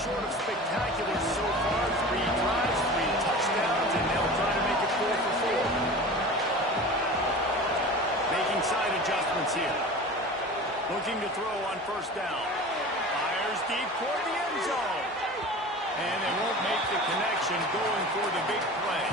short of spectacular so far. 3 drives, 3 touchdowns, and they'll try to make it 4 for 4. Making side adjustments here. Looking to throw on first down. Fires deep toward the end zone. And they won't make the connection going for the big play.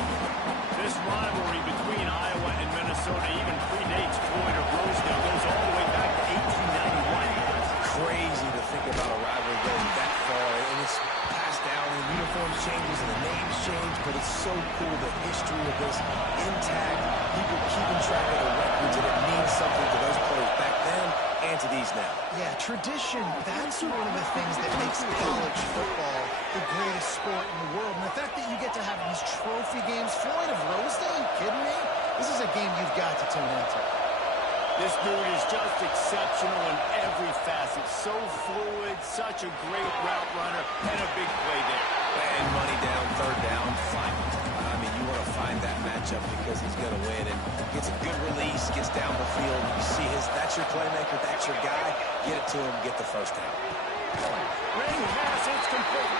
This rivalry between Iowa and Minnesota even predates Floyd or Rosedale. Goes all the way back to 1891. It's crazy to think about a rivalry going that far. And it's passed down, and the uniforms changes, and the names change. But it's so cool, the history of this intact. People keeping track of the records, and it means something to those players back then and to these now. Yeah, tradition, that's one of the things that makes college football the greatest sport in the world. And the fact that you get to have these trophy games, Floyd of Rosedale, are you kidding me? This is a game you've got to tune into. This dude is just exceptional in every facet. So fluid, such a great route runner, and a big play there. And money down, third down, final. I mean, you want to find that matchup because he's going to win, and gets a good release, gets down the field. You see that's your playmaker, that's your guy. Get it to him, get the first down. Ring pass, it's complete.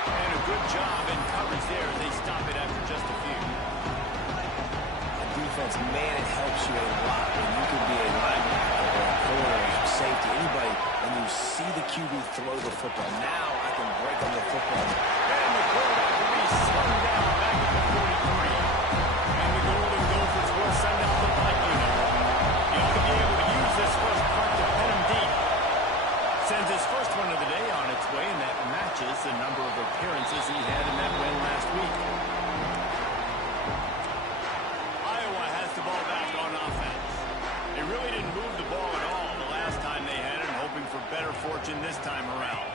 And a good job in coverage there. They stop it after just a few. The defense, man, it helps you a lot when you can be a linebacker or a corner or safety, anybody, and you see the QB throw the football. Now I can break on the football. And the quarterback will be slung down back at the 43. And the Golden Gophers will send out the punt unit. You ought to be able to use this first punt to pin him deep. Sends his first one of the day on its way, and that matches the number of appearances he had in that win last week. Iowa has the ball back on offense. They really didn't move the ball at all the last time they had it, hoping for better fortune this time around.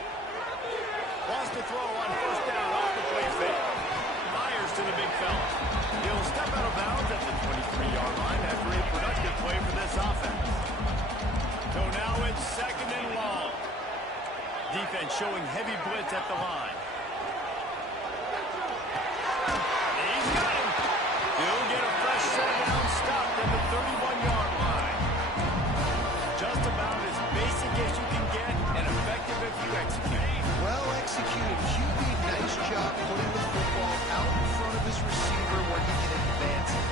Wants to throw on first down off the play fake. Fires to the big fella. He'll step out of bounds at the 23-yard line after a productive play for this offense. So now it's second and long. Defense showing heavy blitz at the line. He's got him. He'll get a fresh set down, stopped at the 31-yard line. Just about as basic as you can get and effective if you execute. Well executed. QB, nice job putting the football out in front of his receiver where he can advance it.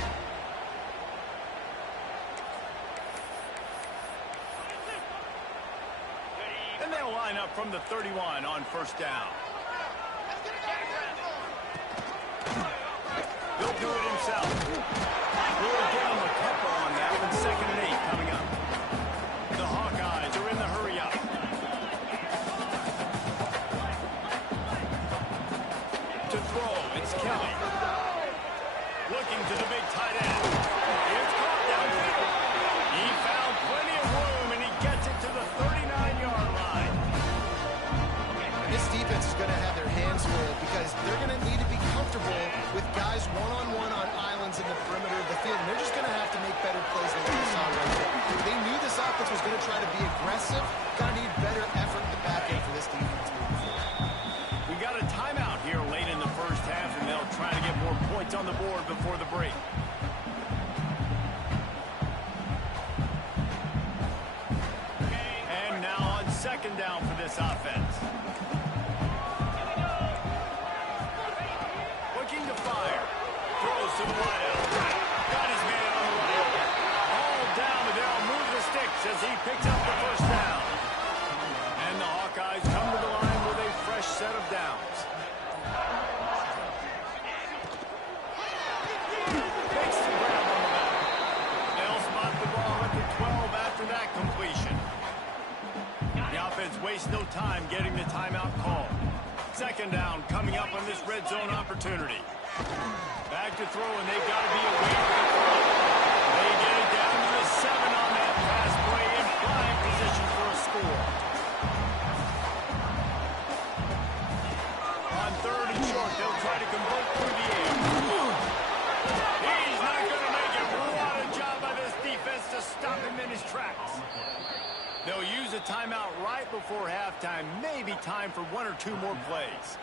And they'll line up from the 31 on first down. He'll do it himself. We'll get him a couple on that one. Second and 8 coming up. The Hawkeyes are in the hurry up. To throw, it's Kelly. Looking to the big tight end. It's caught downfield. He found plenty of room, and he gets it to the 39-yard line. And this defense is going to have their hands full because they're going to need to be comfortable with guys one-on-one on islands in the perimeter of the field. And they're just going to have to make better plays than we saw right there. They knew this offense was going to try to be aggressive. Going to need better effort in the back end for this defense moving forward. We got a timeout here late in the first half, and they'll try to get more points on the board before the break. And now on second down for this offense. Looking to fire. Throws to the wideout. Got his man on the right. All down, but they'll move the sticks as he picks up the first down. And the Hawkeyes come to the line with a fresh set of downs. Makes the grab on the back. They'll spot the ball at the 12 after that completion. The offense wastes no time getting the timeout call. Second down coming up on this red zone opportunity. Back to throw, and they've got to be aware of the throw. They get it down to the 7 on that pass play in prime position for a score. On third and short, they'll try to convert through the air. He's not going to make it. What a job by this defense to stop him in his tracks. They'll use a timeout right before halftime. Maybe time for 1 or 2 more plays.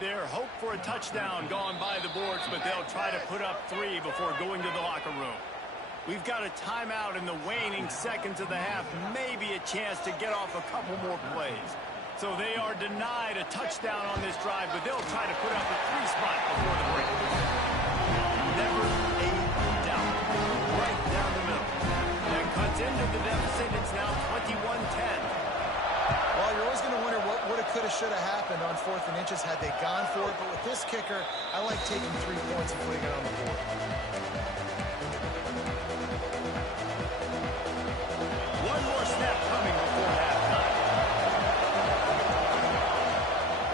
Their hope for a touchdown gone by the boards, but they'll try to put up 3 before going to the locker room. We've got a timeout in the waning seconds of the half. Maybe a chance to get off a couple more plays. So they are denied a touchdown on this drive, but they'll try to put up a 3-spot before the break. Never a doubt. Right down the middle. That cuts into the deficit. It's now 21-10. Well, you're always going to wonder what woulda, coulda, shoulda happened on 4th and inches had they gone for it. But with this kicker, I like taking 3 points and putting it on the board. One more snap coming before halftime.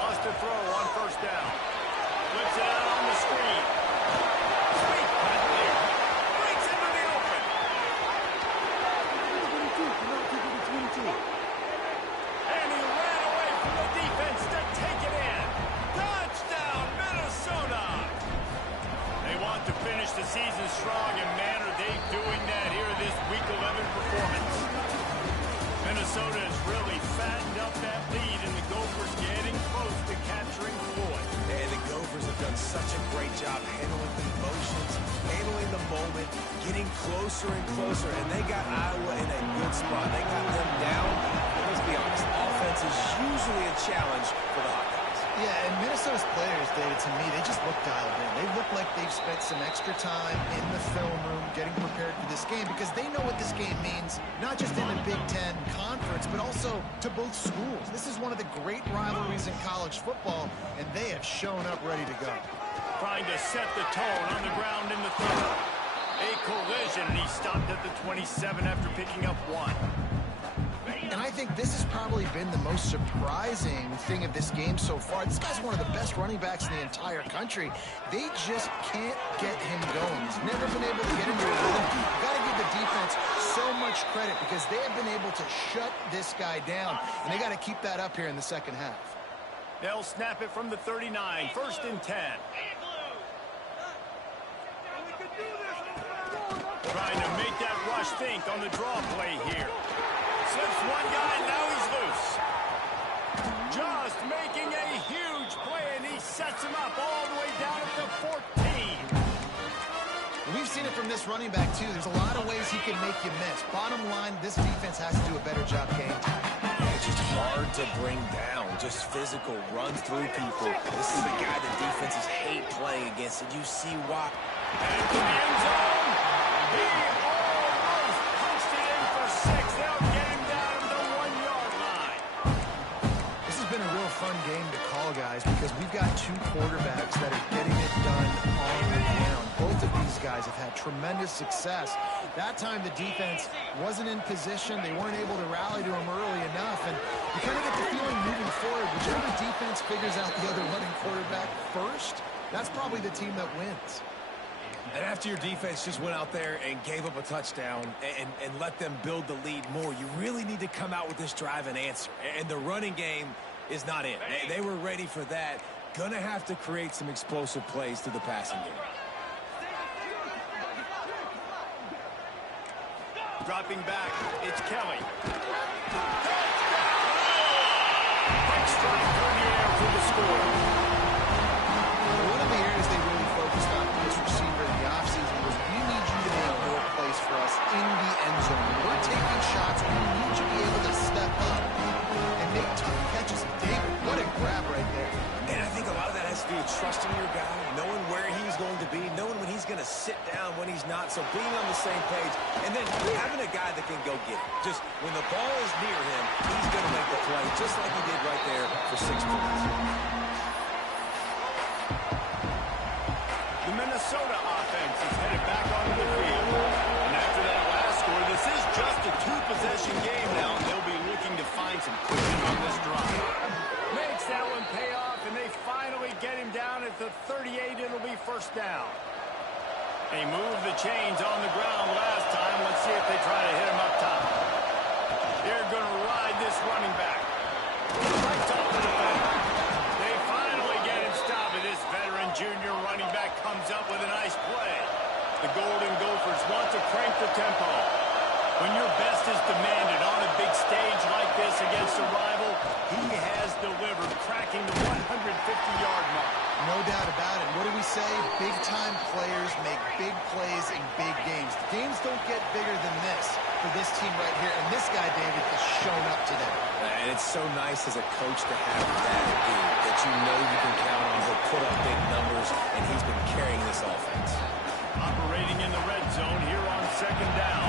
Lost a throw on 1st down. Flips it out on the screen. Sweet cut there. Breaks into the open. 22. And he ran away from the defense to take it in. Touchdown, Minnesota! They want to finish the season strong, and man, are they doing that here in this Week 11 performance. Minnesota has really fattened up that lead, and the Gophers getting close to capturing Floyd. And the Gophers have done such a great job handling the emotions, handling the moment, getting closer and closer, and they got Iowa in a good spot. They got them down. Let's be honest, offense is usually a challenge for the Hawkeyes. Yeah, and Minnesota's players, David, to me, they just look dialed in. They look like they've spent some extra time in the film room getting prepared for this game because they know what this game means, not just in the Big Ten Conference, but also to both schools. This is one of the great rivalries in college football, and they have shown up ready to go. Trying to set the tone on the ground in the third. A collision, and he stopped at the 27 after picking up 1. And I think this has probably been the most surprising thing of this game so far. This guy's one of the best running backs in the entire country. They just can't get him going. He's never been able to get into a rhythm. You've got to give the defense so much credit because they have been able to shut this guy down, and they got to keep that up here in the second half. They'll snap it from the 39, 1st and 10. Trying to make that rush think on the draw play here. Slips one guy, now he's loose. Just making a huge play, and he sets him up all the way down at the 14. We've seen it from this running back, too. There's a lot of ways he can make you miss. Bottom line, this defense has to do a better job game time. It's just hard to bring down. Just physical, run through people. This is a guy that defenses hate playing against, and you see why. And to the end zone. He almost punched it in for 6. They'll get him down to the 1-yard line. This has been a real fun game to call, guys, because we've got 2 quarterbacks that are getting it done on the ground. Both of these guys have had tremendous success. That time the defense wasn't in position. They weren't able to rally to him early enough. And you kind of get the feeling moving forward, whichever defense figures out the other running quarterback first, that's probably the team that wins. And after your defense just went out there and gave up a touchdown and let them build the lead more, you really need to come out with this drive and answer. And the running game is not in. They were ready for that. Gonna have to create some explosive plays through the passing game. Dropping back, it's Kelly. Quick strike through the air for the score. One of the areas they really focused on for this receiver in the offseason was we need you to make more plays for us in the end zone. When we're taking shots, we need you to be able to step up and make tough catches. David, what a grab right there. And I think a lot of that has to do with trusting your guy, knowing where he's going to be, knowing when he's going to sit down, when he's not, so being on the same page, and then having a guy that can go get it. Just when the ball is near him, he's going to make the play, just like he did right there for 6 points. The Minnesota offense is headed back onto the field. And after that last score, this is just a 2-possession game now, and they'll be looking to find some cushion on this drive. Makes that one pay off, and they finally get him down at the 38. It'll be 1st down. They moved the chains on the ground last time. Let's see if they try to hit him up top. They're going to ride this running back. Right off the defender. They finally get him stopped, and this veteran junior running back comes up with a nice play. The Golden Gophers want to crank the tempo. When your best is demanded on a big stage like this against a rival, he has delivered, cracking the 150-yard mark. No doubt about it. What do we say? Big-time players make big plays in big games. The games don't get bigger than this for this team right here. And this guy, David, has shown up today. and it's so nice as a coach to have that dude that you know you can count on. He'll put up big numbers, and he's been carrying this offense. Operating in the red zone here on second down.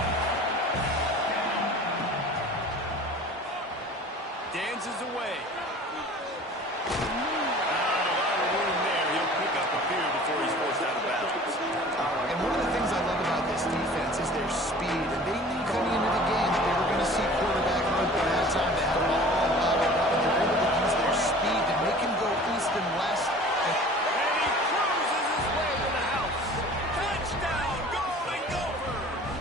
Dances away. A lot of room there. He'll pick up a few before he's forced out of bounds. And one of the things I love about this defense is their speed. And they knew coming into the game that they were going to see quarterback run for that time to have it all bottled up. And they're able to use their speed to make him go east and west. And he cruises his way to the house. Touchdown, Golden Gophers!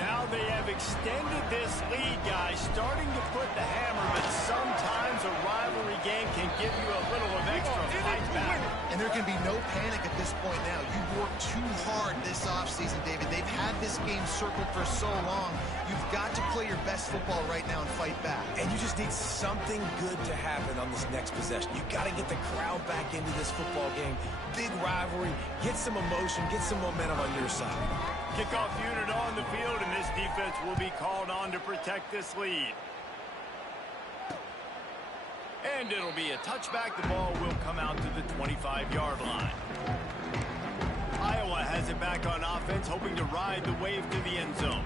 Now they have extended this lead, guys, starting to put the hammer, but sometimes a rivalry game can give you a little of extra fight back. And there can be no panic at this point now. You've worked too hard this offseason, David. They've had this game circled for so long. You've got to play your best football right now and fight back. And you just need something good to happen on this next possession. You got to get the crowd back into this football game. Big rivalry. Get some emotion. Get some momentum on your side. Kickoff unit on the field, and this defense will be called on to protect this lead. And it'll be a touchback. The ball will come out to the 25-yard line. Iowa has it back on offense, hoping to ride the wave to the end zone.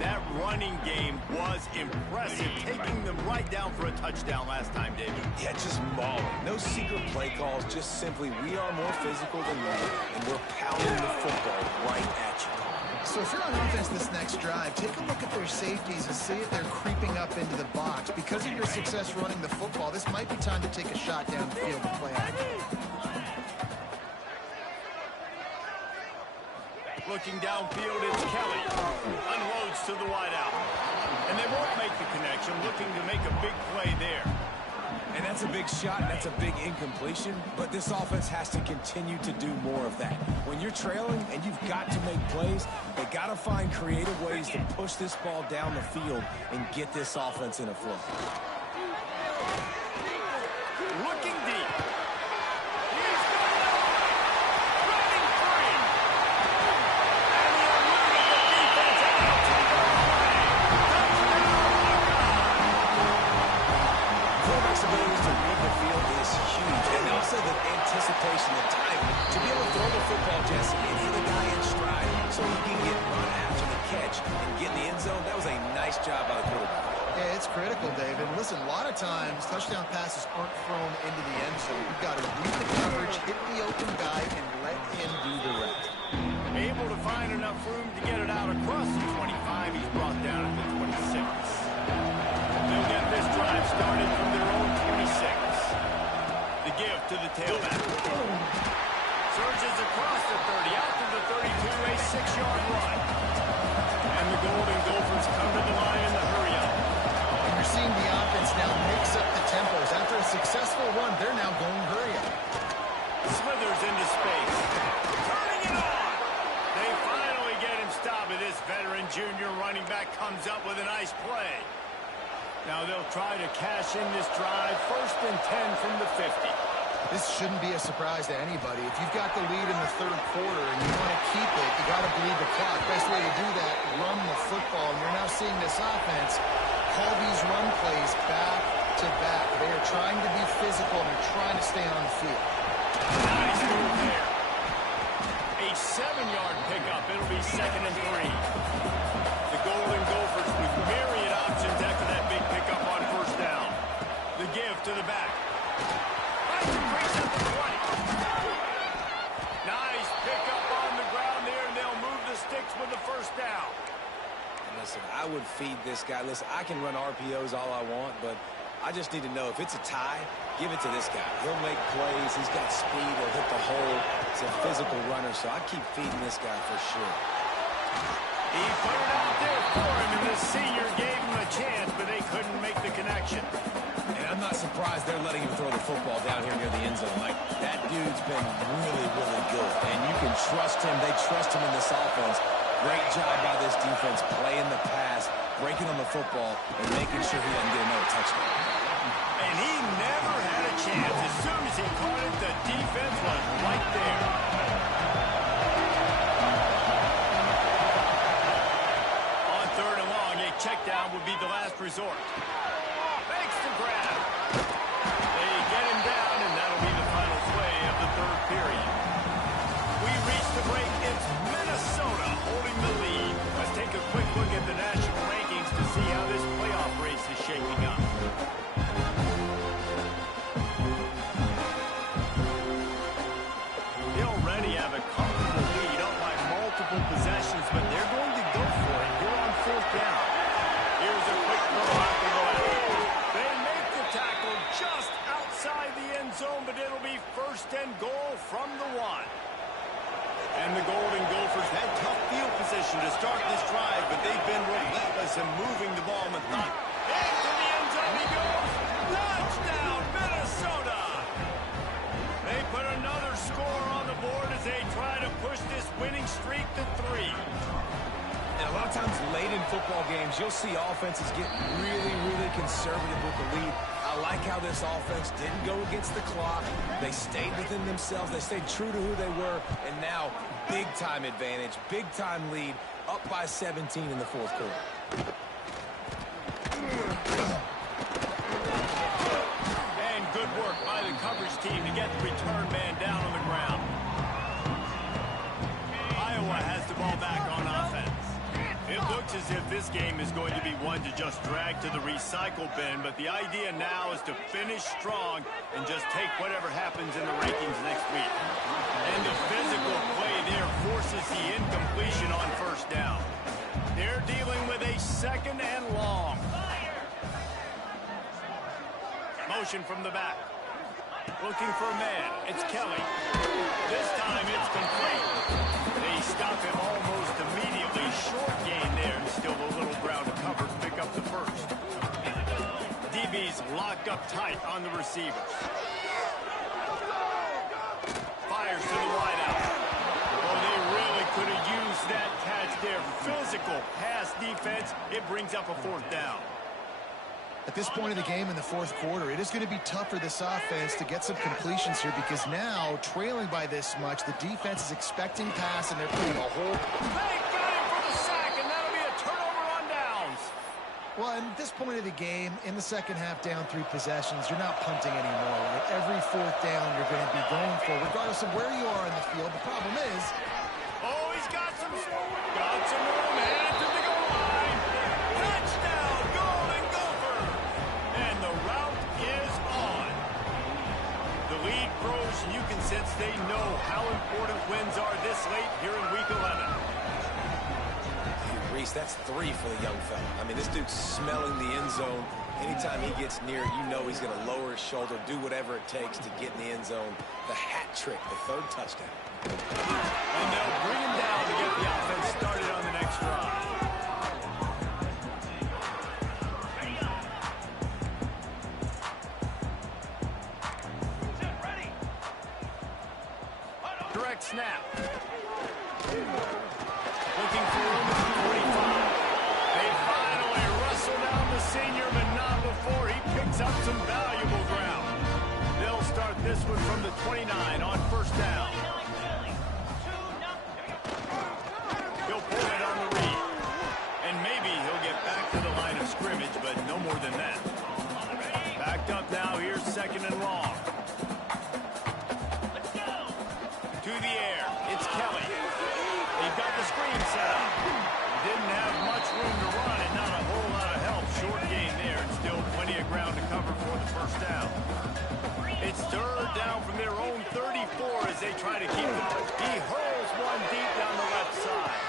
That running game was impressive, taking them right down for a touchdown last time, David. Yeah, just mauling. No secret play calls, just simply we are more physical than you, and we're pounding the football right at you. So if you're on offense this next drive, take a look at their safeties and see if they're creeping up into the box. Because of your success running the football, this might be time to take a shot down the field and play out. Looking downfield, it's Kelly. Unloads to the wideout. And they won't make the connection, looking to make a big play there. And that's a big shot, and that's a big incompletion, but this offense has to continue to do more of that. When you're trailing and you've got to make plays, they got to find creative ways to push this ball down the field and get this offense in a flow. Looking deep. He's got it. Running free. And he'll move the defense out to the goal line. Quarterback's ability to read the field is huge, and also the anticipation, the time to be able to throw the football, Jesse, and hit a guy in stride so he can get run after the catch and get in the end zone. That was a nice job by the quarterback. Yeah, it's critical, David. Listen, a lot of times touchdown passes aren't thrown into the end zone. You've got to read the coverage, hit the open guy, and let him do the rest. Able to find enough room to get it out across the 25. He's brought down at the 26. They'll get this drive started from their own 26. The give to the tailback. Surges across the 30, out to the 32, a 6-yard run. And the Golden Gophers come to the line in the hurry up. And you're seeing the offense now mix up the tempos. After a successful run, they're now going hurry up. Slithers into space. Turning it on. They finally get him stopped, and this veteran junior running back comes up with a nice play. Now they'll try to cash in this drive. 1st and 10 from the 50. This shouldn't be a surprise to anybody. If you've got the lead in the third quarter and you want to keep it, you got to bleed the clock. Best way to do that, run the football. And you're now seeing this offense call these run plays back to back. They are trying to be physical and they're trying to stay on the field. Nice move there. A 7-yard pickup. It'll be 2nd and 3. The Golden Gophers with myriad options after that big pickup on 1st down. The give to the back. Nice increase at the 20. Nice pickup on the ground there, and they'll move the sticks with the 1st down. Listen, I would feed this guy. Listen, I can run RPOs all I want, but I just need to know if it's a tie, give it to this guy. He'll make plays. He's got speed. He'll hit the hole. He's a physical runner, so I keep feeding this guy for sure. He put it out there for him, and the senior gave him a chance, but they couldn't make the connection. And I'm not surprised they're letting him throw the football down here near the end zone. Like, that dude's been really, really good. And you can trust him. They trust him in this offense. Great job by this defense playing the pass, breaking on the football, and making sure he doesn't get another touchdown. And he never had a chance. As soon as he caught it, the defense was right there. On 3rd and long, a check down would be the last resort. Makes the grab. They get him down, and that'll be the final play of the third period. We reach the break. It's Minnesota holding the lead. Let's take a quick look at the national rankings to see how this playoff race is shaping up. They already have a comfortable lead up by multiple possessions, but they're going to go for it here on fourth down. Here's a quick throw out to the left. They make the tackle just outside the end zone, but it'll be first and goal from the 1. And the Golden Gophers had tough field position to start this drive, but they've been relentless in moving the ball. Into the end zone he goes. Touchdown, Minnesota! They put another score on the board as they try to push this winning streak to 3. And a lot of times late in football games, you'll see offenses get really, really conservative with the lead. I like how this offense didn't go against the clock. They stayed within themselves. They stayed true to who they were. And now, big-time advantage, big-time lead, up by 17 in the fourth quarter. And good work by the coverage team to get the return man down on the ground. Iowa has the ball back on offense. It looks as if this game is going to be one to just drag to the recycle bin, but the idea now is to finish strong and just take whatever happens in the rankings next week. And the physical play there forces the incompletion on first down. They're dealing with a second and long. Motion from the back. Looking for a man. It's Kelly. This time it's complete. They stop him almost immediately. Short gain there. Still a little ground to cover to pick up the first. DB's locked up tight on the receivers. Fires to the wideout. Oh, they really could have used that catch there. Physical pass defense. It brings up a fourth down. At this point of the game in the fourth quarter, it is going to be tough for this offense to get some completions here because now, trailing by this much, the defense is expecting pass and they're putting a whole... They got him for the sack, and that'll be a turnover on downs. Well, at this point of the game, in the second half, down 3 possessions, you're not punting anymore. Right? Every fourth down you're going to be going for, regardless of where you are in the field. The problem is... Oh, he's got some room, headed to the goal line. Touchdown, Golden Gopher. And the route is on. The lead grows, and you can sense they know how important wins are this late here in Week 11. Hey, Reese, that's 3 for the young fella. I mean, this dude's smelling the end zone. Anytime he gets near, you know he's going to lower his shoulder, do whatever it takes to get in the end zone. The hat trick, the 3rd touchdown. And they'll bring him down to get the offense started on the next drive. Direct snap. Looking for room at the 45. They finally wrestle down the senior, but not before he picks up some valuable ground. They'll start this one from the 29 on first down. He'll pull it on the read. And maybe he'll get back to the line of scrimmage, but no more than that. Backed up now, here's second and long. To the air, it's Kelly. They've got the screen set up. Didn't have much room to run and not a whole lot of help. Short gain there and still plenty of ground to cover for the first down. It's 3rd down from their own 34 as they try to keep it. He hurls one deep down the left side.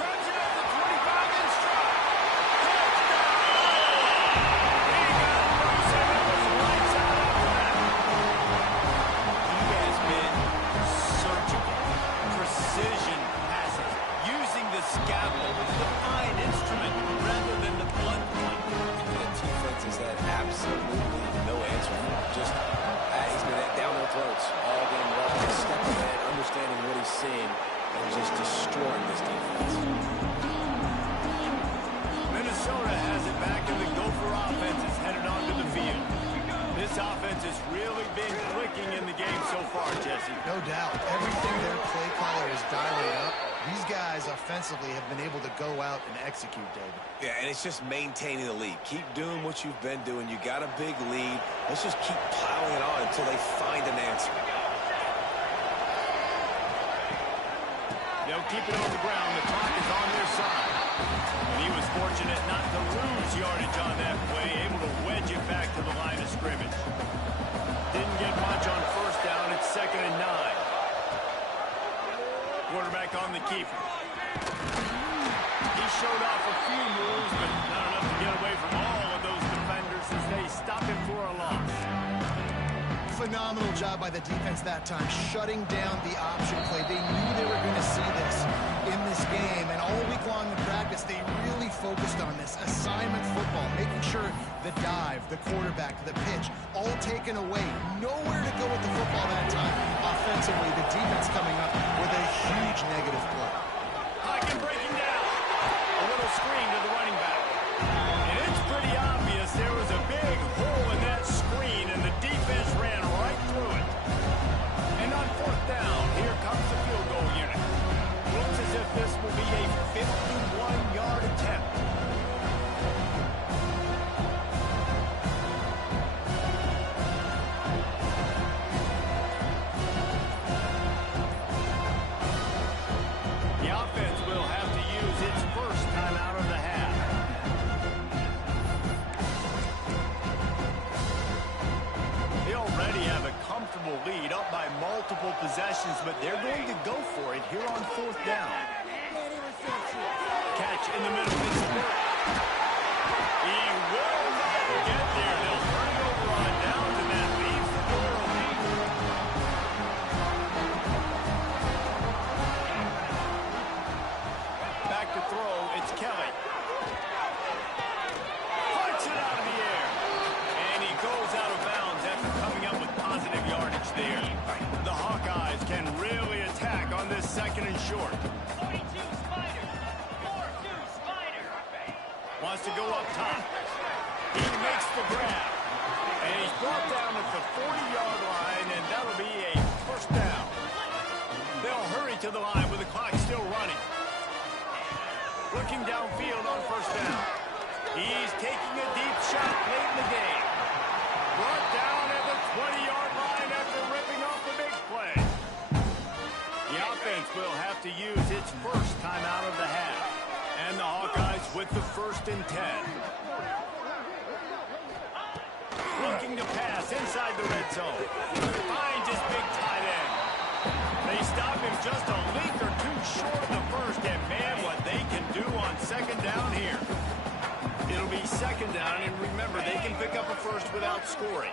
Grabs it at the 25 and strike. He got loose and it was lights out after that. He has been surgical, precision passing, using the scaffold as the fine instrument rather than the blunt one. The defense has had absolutely no answer for him. Just, he's been down their throats all game long. Step ahead, understanding what he's seeing, and just destroying this defense. Minnesota has it back, and the Gopher offense is headed onto the field. This offense has really been clicking in the game so far, Jesse. No doubt. Everything their play caller is dialing up These guys offensively have been able to go out and execute, David. Yeah, and it's just maintaining the lead. Keep doing what you've been doing. You got a big lead. Let's just keep piling it on until they find an answer. They'll keep it on the ground. The clock is on their side. And he was fortunate not to lose yardage on that play, able to wedge it back to the line of scrimmage. Didn't get much on first down. It's 2nd and 9. Quarterback on the keeper. He showed off a few moves, but not enough to get away from all of those defenders as they stop him for a loss. Phenomenal job by the defense that time, shutting down the option play. They knew they were going to see this in this game, and all week long in practice, they really focused on this assignment football, making sure the dive, the quarterback, the pitch, all taken away. Nowhere to go with the football that time. Offensively, the defense coming up with a huge negative play. Hawkin breaking down. A little screen to the running back. And it's pretty obvious there was a big hole in that screen, and the defense ran right through it. And on 4th down, here comes the field goal unit. Looks as if this will be a 51-yard attempt. The offense will have to use its first time out of the half. They already have a comfortable lead, up by multiple possessions, but they're going to go for it here on 4th down. Catch in the middle. It's work. He will not get there. They'll turn it over on downs, and that leaves the door open. Back to throw. It's Kelly. Puts it out of the air. And he goes out of bounds after coming up with positive yardage there. The Hawkeyes can really attack on this 2nd and short. 42 Spider. 4-2 Spider. Wants to go up top. He makes the grab. And he's brought down at the 40-yard line, and that'll be a first down. They'll hurry to the line with the clock still running. Looking downfield on first down. He's taking a deep shot late in the game. Brought down at the 20-yard line after ripping off the big play. The offense will have to use its first time out of the half. And the Hawkeyes with the 1st and 10. Looking to pass inside the red zone. Finds his big tight end. They stop him just a leak or two short of the first, and man, what they can do on 2nd down here. It'll be 2nd down, and remember, they can pick up a first without scoring.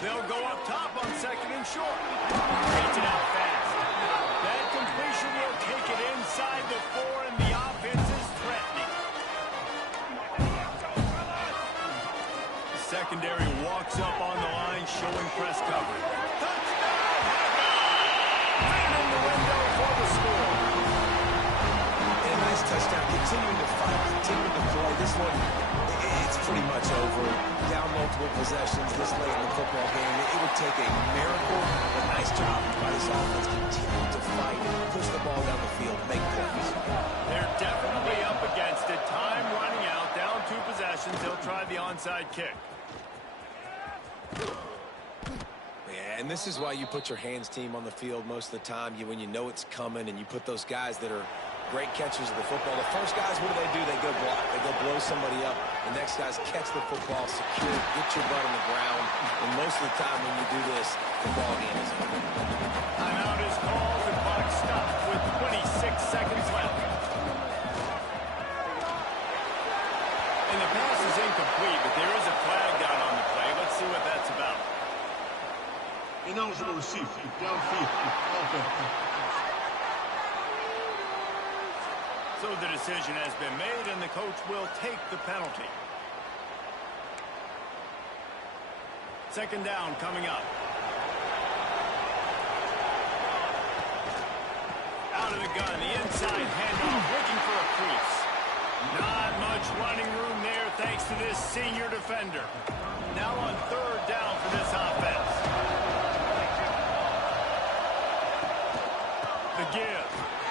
They'll go up top on 2nd and short. Gets it out fast. That completion will take it inside the 4, and the offense is threatening. The secondary walks up on the line, showing press coverage. Touchdown! Right in the window for the score. And a nice touchdown. Continuing to fight, continuing to play. This one, it's pretty much over. Down multiple possessions this late in the football game. It would take a miracle, but nice job by this offense. Continue to fight, push the ball down the field, make plays. They're definitely up against it. Time running out, down 2 possessions. They'll try the onside kick. Yeah, and this is why you put your hands team on the field most of the time. When you know it's coming, and you put those guys that are great catchers of the football. The first guys, what do? They go block. They go blow somebody up. The next guys catch the football, secure, get your butt on the ground. And most of the time when you do this, the ball game is over. Timeout is called. The clock stopped with 26 seconds left. And the pass is incomplete, but there is a flag down on the play. Let's see what that's about. Ineligible receive. Downfield. So the decision has been made, and the coach will take the penalty. 2nd down coming up. Out of the gun, the inside handoff, looking for a crease. Not much running room there thanks to this senior defender. Now on 3rd down for this offense. The give.